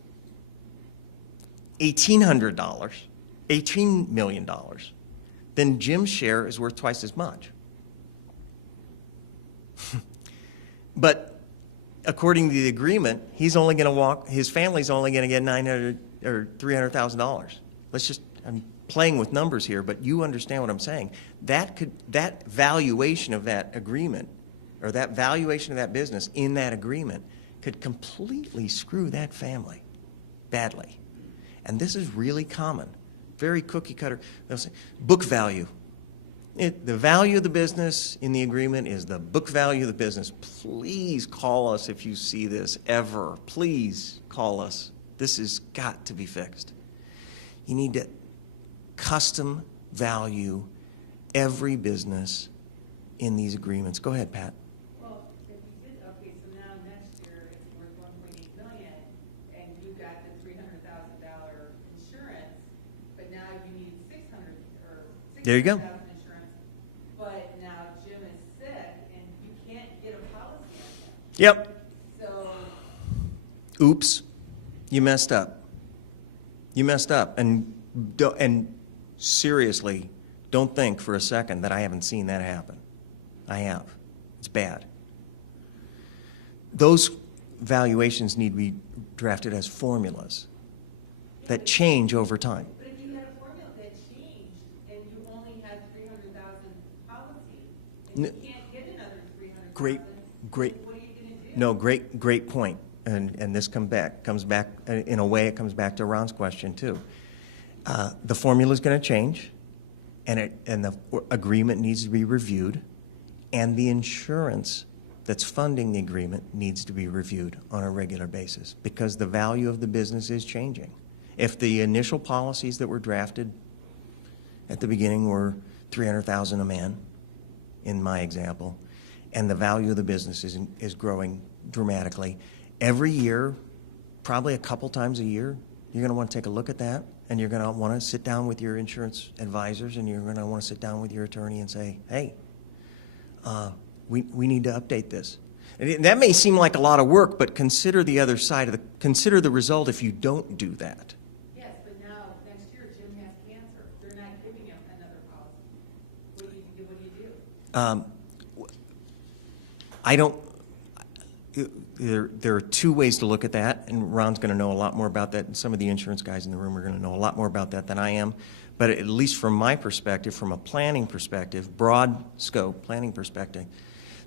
$18 million, then Jim's share is worth twice as much. But according to the agreement, his family's only going to get $900,000 or $300,000. I'm playing with numbers here, but you understand what I'm saying. That valuation of that agreement, or that valuation of that business in that agreement, could completely screw that family badly. And this is really common, very cookie cutter. They'll say, book value. The value of the business in the agreement is the book value of the business. Please call us if you see this ever. Please call us. This has got to be fixed. You need to custom value every business in these agreements. Go ahead, Pat. Well, if you did, okay, so now next year it's worth $1.8 million, and you got the $300,000 insurance, but now you need $600,000 There you go. insurance, but now Jim is sick, and you can't get a policy on him. Yep. So, Oops. You messed up. You messed up. And seriously, don't think for a second that I haven't seen that happen. I have. It's bad. Those valuations need to be drafted as formulas that change over time. but if you had a formula that changed, and you only had 300,000 policies, and you can't get another 300,000, Great. what are you going to do? No, great point. And this comes back, in a way, it comes back to Ron's question, too. The formula is going to change, and the agreement needs to be reviewed, and the insurance that's funding the agreement needs to be reviewed on a regular basis because the value of the business is changing. If the initial policies that were drafted at the beginning were $300,000 a man, in my example, and the value of the business is growing dramatically, every year, probably a couple times a year, you're going to want to take a look at that, and you're going to want to sit down with your insurance advisors, and you're going to want to sit down with your attorney and say, hey, we need to update this. And that may seem like a lot of work, but consider the other side consider the result if you don't do that. Yes, but now, next year, Jim has cancer. They're not giving him another policy. What do you do? I don't. There are 2 ways to look at that, and Ron's going to know a lot more about that, and some of the insurance guys in the room are going to know a lot more about that than I am. But at least from my perspective, from a planning perspective, broad scope planning perspective,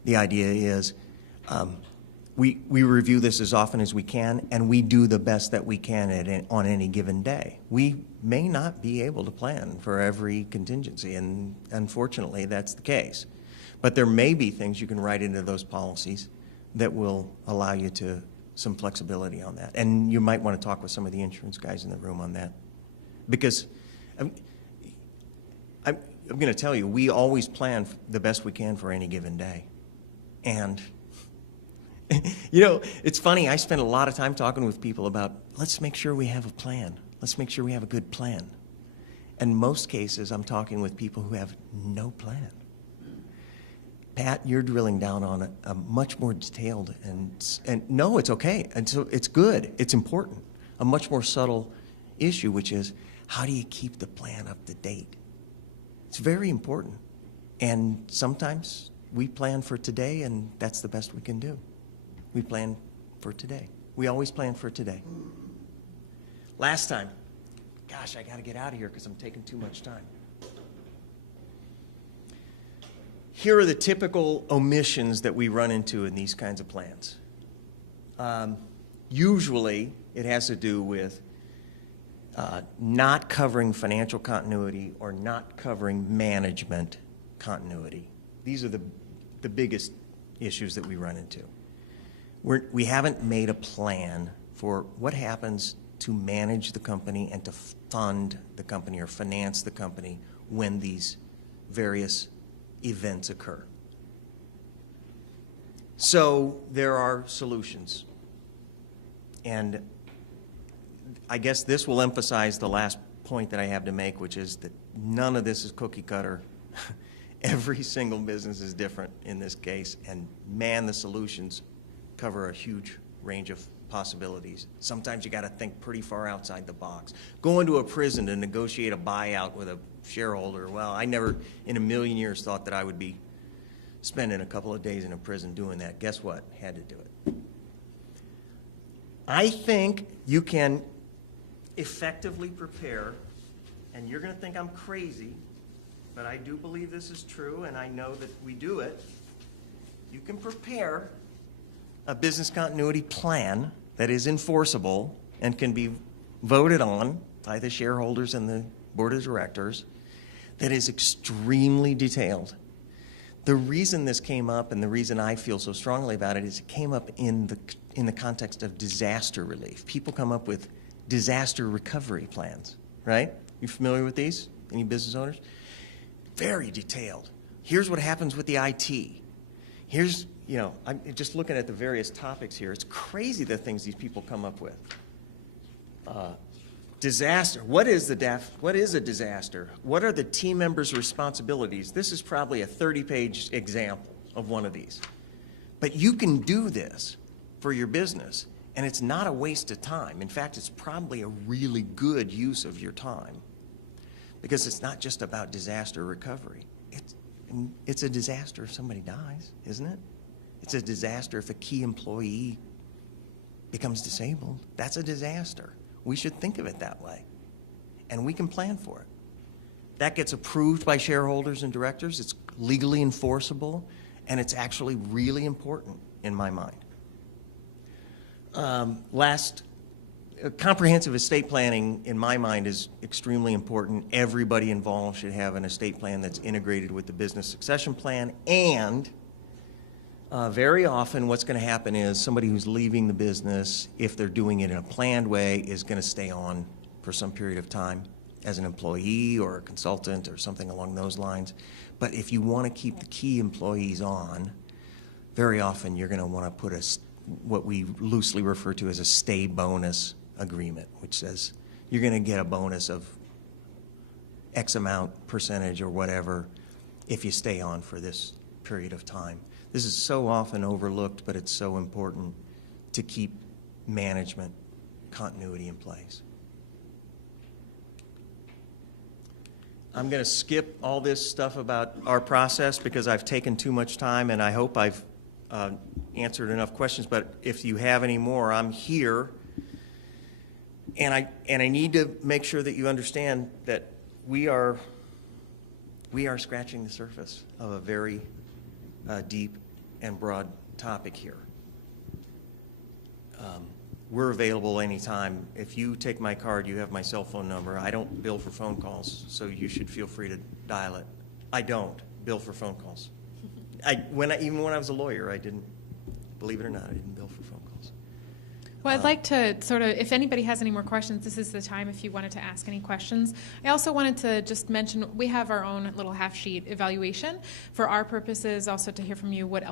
the idea is we review this as often as we can, and we do the best that we can on any given day. We may not be able to plan for every contingency, and unfortunately that's the case. But there may be things you can write into those policies that will allow you some flexibility on that. And you might want to talk with some of the insurance guys in the room on that. Because I'm going to tell you, we always plan the best we can for any given day. And, you know, it's funny, I spend a lot of time talking with people about, let's make sure we have a plan. Let's make sure we have a good plan. In most cases, I'm talking with people who have no plan. Pat, you're drilling down on a much more detailed, and no, it's okay. And so it's good. It's important. A much more subtle issue, which is, how do you keep the plan up to date? It's very important. And sometimes we plan for today, and that's the best we can do. We plan for today. We always plan for today. Last time, gosh, I got to get out of here because I'm taking too much time. Here are the typical omissions that we run into in these kinds of plans. Usually, it has to do with not covering financial continuity or not covering management continuity. These are the biggest issues that we run into. We haven't made a plan for what happens to manage the company and to fund the company or finance the company when these various events occur. So there are solutions. And I guess this will emphasize the last point that I have to make, which is that none of this is cookie cutter. Every single business is different in this case, and man, the solutions cover a huge range of possibilities. Sometimes you got to think pretty far outside the box. Go into a prison to negotiate a buyout with a shareholder. Well, I never in a million years thought that I would be spending a couple of days in a prison doing that. Guess what? Had to do it. I think you can effectively prepare, and you're going to think I'm crazy, but I do believe this is true, and I know that we do it. You can prepare a business continuity plan that is enforceable and can be voted on by the shareholders and the board of directors, that is extremely detailed. The reason this came up and the reason I feel so strongly about it is it came up in the context of disaster relief. People come up with disaster recovery plans, right? You familiar with these? Any business owners? Very detailed. Here's what happens with the IT. Here's, you know, I'm just looking at the various topics here. It's crazy the things these people come up with. Disaster. What is a disaster? What are the team members' responsibilities? This is probably a 30-page example of one of these. But you can do this for your business, and it's not a waste of time. In fact, it's probably a really good use of your time, because it's not just about disaster recovery. It's a disaster if somebody dies, isn't it? It's a disaster if a key employee becomes disabled. That's a disaster. We should think of it that way, and we can plan for it. That gets approved by shareholders and directors. It's legally enforceable, and it's actually really important in my mind. Comprehensive estate planning, in my mind, is extremely important. Everybody involved should have an estate plan that's integrated with the business succession plan, and very often what's going to happen is somebody who's leaving the business, if they're doing it in a planned way, is going to stay on for some period of time as an employee or a consultant or something along those lines. But if you want to keep the key employees on, very often you're going to want to put what we loosely refer to as a stay bonus agreement, which says you're going to get a bonus of X amount percentage or whatever if you stay on for this period of time. This is so often overlooked, but it's so important to keep management continuity in place. I'm going to skip all this stuff about our process because I've taken too much time, and I hope I've answered enough questions. But if you have any more, I'm here, and I need to make sure that you understand that we are scratching the surface of a very deep and broad topic here. We're available anytime. If you take my card, you have my cell phone number. I don't bill for phone calls, so you should feel free to dial it. I don't bill for phone calls. Even when I was a lawyer, I didn't, believe it or not, I didn't bill for phone calls. Well, I'd like to sort of, if anybody has any more questions, this is the time if you wanted to ask any questions. I also wanted to just mention we have our own little half sheet evaluation for our purposes, also to hear from you what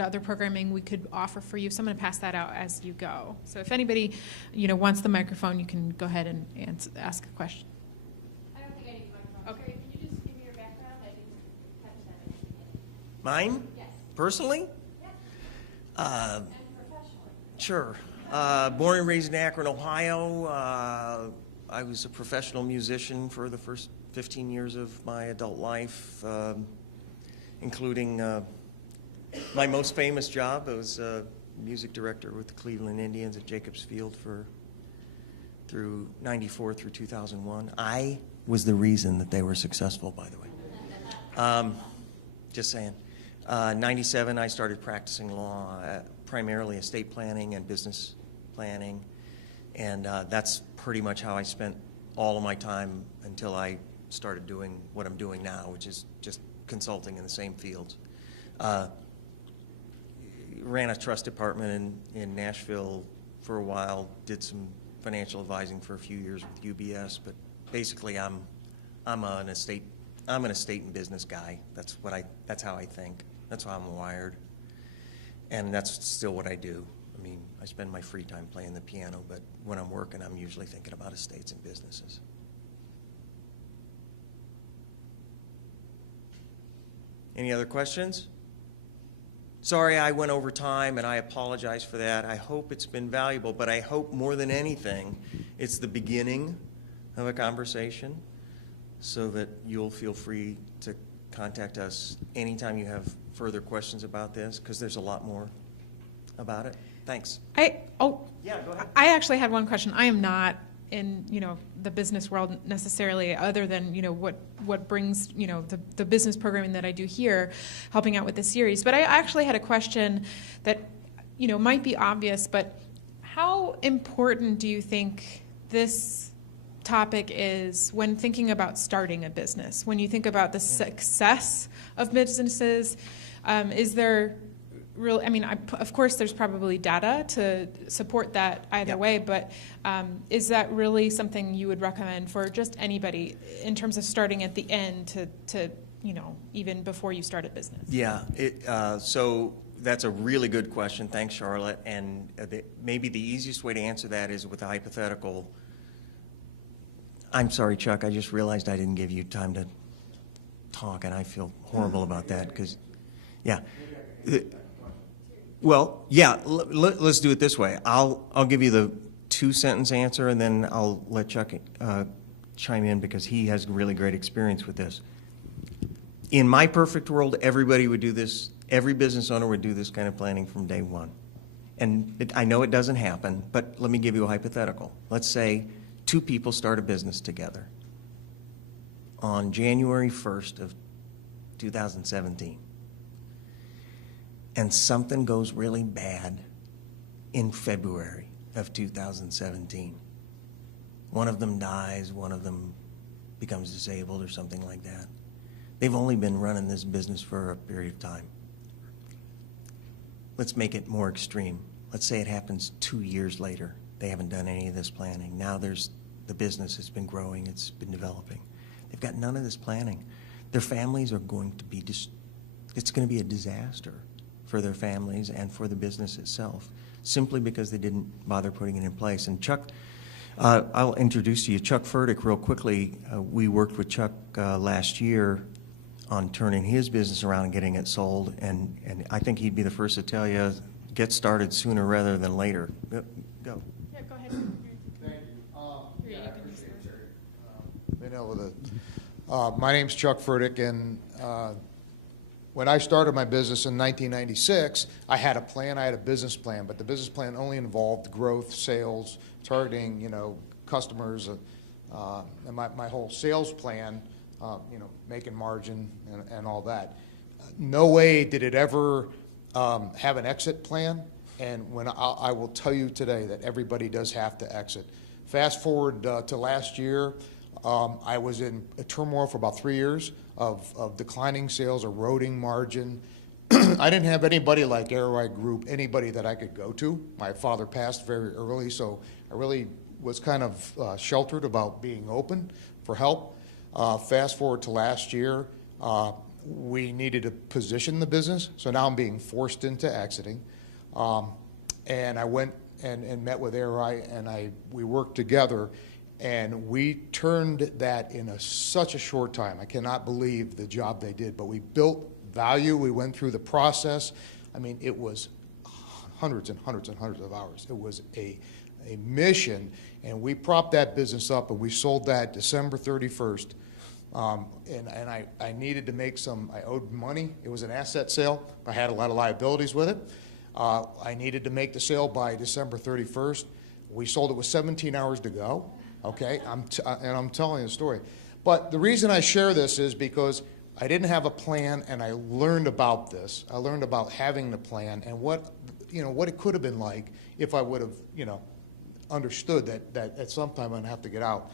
other programming we could offer for you. So I'm going to pass that out as you go. So if anybody, wants the microphone, you can go ahead and ask a question. I don't think I need the microphone. Okay. Sherry, can you just give me your background? I didn't catch that. Mine? Yes. Personally? Yes. Uh, And professionally. Sure. Born and raised in Akron, Ohio. I was a professional musician for the first 15 years of my adult life, including my most famous job. I was a music director with the Cleveland Indians at Jacobs Field through 94 through 2001. I was the reason that they were successful, by the way. Just saying. 97, I started practicing law, primarily estate planning and business planning, and that's pretty much how I spent all of my time until I started doing what I'm doing now, which is just consulting in the same fields. Ran a trust department in Nashville for a while, did some financial advising for a few years with UBS, but basically I'm an estate and business guy. That's how I think. That's how I'm wired. And that's still what I do. I mean, I spend my free time playing the piano, but when I'm working, I'm usually thinking about estates and businesses. Any other questions? Sorry I went over time, and I apologize for that. I hope it's been valuable, but I hope more than anything, it's the beginning of a conversation so that you'll feel free to contact us anytime you have further questions about this, because there's a lot more about it. Thanks. Yeah, go ahead. I actually had one question. I am not in the business world necessarily, other than what brings the business programming that I do here, helping out with the series. But I actually had a question that might be obvious, but how important do you think this topic is when thinking about starting a business? When you think about the success of businesses, is there really, of course there's probably data to support that either way, but is that really something you would recommend for just anybody in terms of starting at the end to even before you start a business? Yeah, so that's a really good question. Thanks, Charlotte. And maybe the easiest way to answer that is with a hypothetical. I'm sorry, Chuck, I just realized I didn't give you time to talk, and I feel horrible about that because, yeah. Well, yeah, let's do it this way. I'll give you the 2-sentence answer, and then I'll let Chuck chime in because he has really great experience with this. In my perfect world, everybody would do this. Every business owner would do this kind of planning from day one. And I know it doesn't happen, but let me give you a hypothetical. Let's say 2 people start a business together on January 1st of 2017. And something goes really bad in February of 2017. One of them dies, one of them becomes disabled or something like that. They've only been running this business for a period of time. Let's make it more extreme. Let's say it happens 2 years later. They haven't done any of this planning. Now the business has been growing, it's been developing. They've got none of this planning. Their families are going to be, it's going to be a disaster for their families and for the business itself, simply because they didn't bother putting it in place. And Chuck, I'll introduce to you Chuck Furtick real quickly. We worked with Chuck last year on turning his business around and getting it sold, and I think he'd be the first to tell you, get started sooner rather than later. Go. Yeah, go ahead. Thank you. I appreciate it, Jerry. Being able to, my name's Chuck Furtick, and when I started my business in 1996, I had a plan, I had a business plan, but the business plan only involved growth, sales, targeting, customers, and my whole sales plan, making margin and all that. No way did it ever have an exit plan, and when I will tell you today that everybody does have to exit. Fast forward to last year, I was in a turmoil for about 3 years of declining sales, eroding margin, I didn't have anybody like a-roi Group, anybody that I could go to. My father passed very early, so I really was kind of sheltered about being open for help. Fast forward to last year, we needed to position the business, so now I'm being forced into exiting. And I went and met with a-roi, and we worked together, and we turned that in such a short time. I cannot believe the job they did, but we built value. We went through the process. I mean, it was hundreds and hundreds and hundreds of hours. It was a mission, and we propped that business up, and we sold that December 31st. And I needed to make I owed money. It was an asset sale. I had a lot of liabilities with it. I needed to make the sale by December 31st. We sold it with 17 hours to go, okay? And I'm telling you the story. But the reason I share this is because I didn't have a plan, and I learned about this. I learned about having the plan and what it could have been like if I would have, understood that at some time I'd have to get out.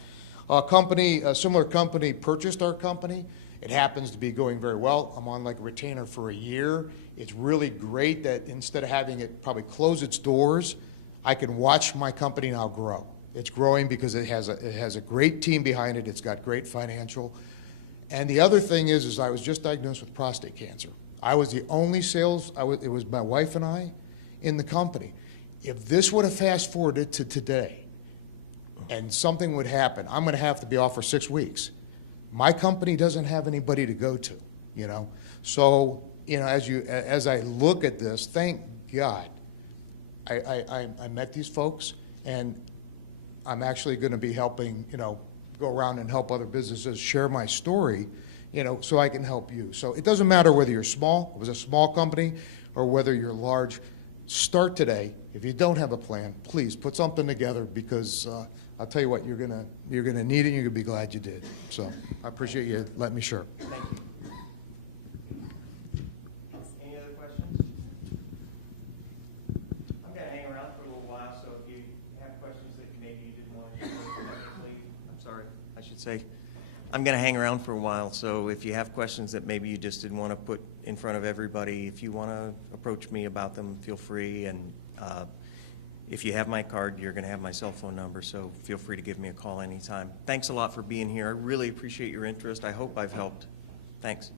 A similar company purchased our company. It happens to be going very well. I'm on like a retainer for a year. It's really great that instead of having it probably close its doors, I can watch my company now grow. It's growing because it has a great team behind it. It's got great financial. And the other thing is I was just diagnosed with prostate cancer. I was the only it was my wife and I in the company. If this would have fast forwarded to today and something would happen, I'm going to have to be off for 6 weeks. My company doesn't have anybody to go to, So, as I look at this, thank God I met these folks, and I'm actually going to be helping, go around and help other businesses share my story, so I can help you. So it doesn't matter whether you're small, it was a small company, or whether you're large. Start today. If you don't have a plan, please put something together, because I'll tell you what, you're gonna need it, and you're gonna be glad you did. So I appreciate you letting me share. Thank you. Any other questions? I'm going to hang around for a little while, so if you have questions that maybe you didn't want to share publicly, I'm sorry, I should say, I'm going to hang around for a while, so if you have questions that maybe you just didn't want to put in front of everybody, if you want to approach me about them, feel free. And if you have my card, you're going to have my cell phone number, so feel free to give me a call anytime. Thanks a lot for being here. I really appreciate your interest. I hope I've helped. Thanks.